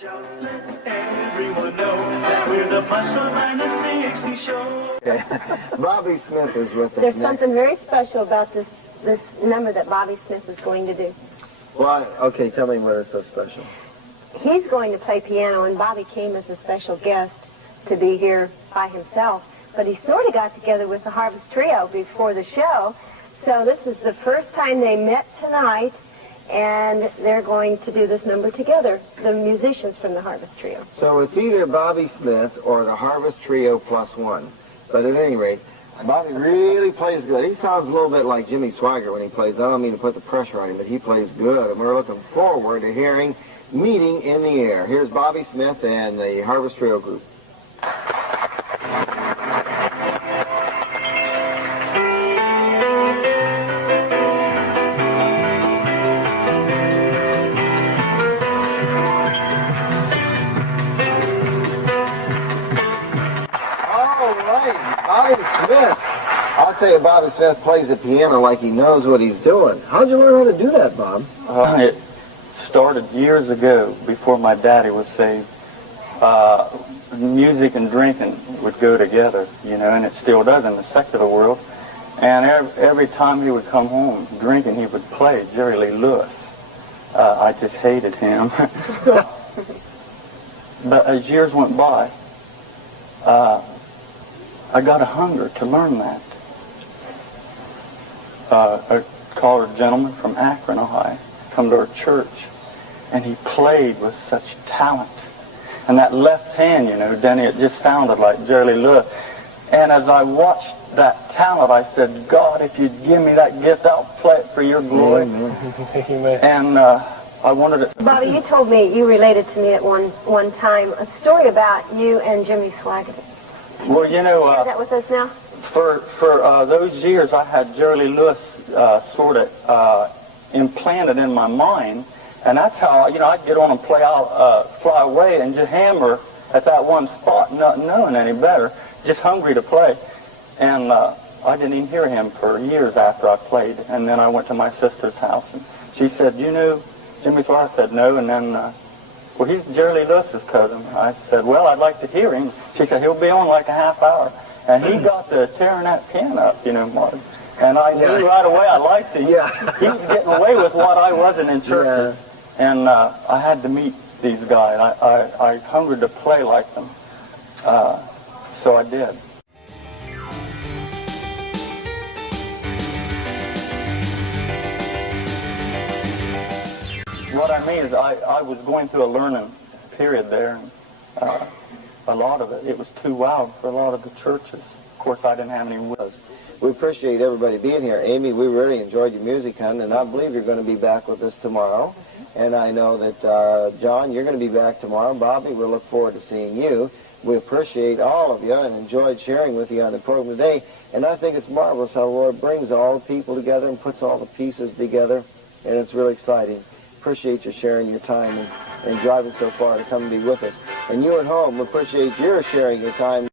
Let everyone know that we're the ±60 show. Okay. Bobby Smith is with us. There's something very special about this number that Bobby Smith is going to do. Well, okay, tell me what is so special. He's going to play piano, and Bobby came as a special guest to be here by himself. But he sort of got together with the Harvest Trio before the show. So this is the first time they met tonight, and they're going to do this number together, the musicians from the Harvest Trio. So it's either Bobby Smith or the Harvest Trio plus one. But at any rate, Bobby really plays good. He sounds a little bit like Jimmy Swaggart when he plays. I don't mean to put the pressure on him, but he plays good. And we're looking forward to hearing Meeting in the Air. Here's Bobby Smith and the Harvest Trio group. Bobby Smith. I'll tell you, Bobby Smith plays the piano like he knows what he's doing. How'd you learn how to do that, Bob? It started years ago, before my daddy was saved. Music and drinking would go together, you know, and it still does in the secular world. And every time he would come home drinking, he would play Jerry Lee Lewis. I just hated him. But as years went by, I got a hunger to learn that. A colored gentleman from Akron, Ohio, come to our church, and he played with such talent. And that left hand, you know, Denny, it just sounded like Jerry Lee Lewis. And as I watched that talent, I said, God, if you'd give me that gift, I'll play it for your glory. Amen. And I wanted it. Bobby, you told me, you related to me at one time, a story about you and Jimmy Swaggart. Well, you know, share that with us now. For those years, I had Jerry Lee Lewis sort of implanted in my mind, and that's how, you know, I'd get on and play out, Fly Away, and just hammer at that one spot, not knowing any better, just hungry to play. And I didn't even hear him for years after I played. And then I went to my sister's house, and she said, "You know Jimmy Swaggart?" I said, "No." And then, well, he's Jerry Lee Lewis's cousin. I said, "Well, I'd like to hear him." She said, "He'll be on like a half hour." And he got to tearing that piano up, you know, Marge. And I knew right away I liked him. Yeah. He was getting away with what I wasn't in churches. Yeah. And I had to meet these guys. I hungered to play like them. So I did. What I mean is I was going through a learning period there. And, a lot of it was too wild for a lot of the churches. Of course, I didn't have any wills. We appreciate everybody being here. Amy, we really enjoyed your music, hon, and I believe you're going to be back with us tomorrow. And I know that, John, you're going to be back tomorrow. Bobby, we'll look forward to seeing you. We appreciate all of you and enjoyed sharing with you on the program today. And I think it's marvelous how the Lord brings all the people together and puts all the pieces together, and it's really exciting. Appreciate you sharing your time and driving so far to come and be with us. And you at home, appreciate your sharing your time.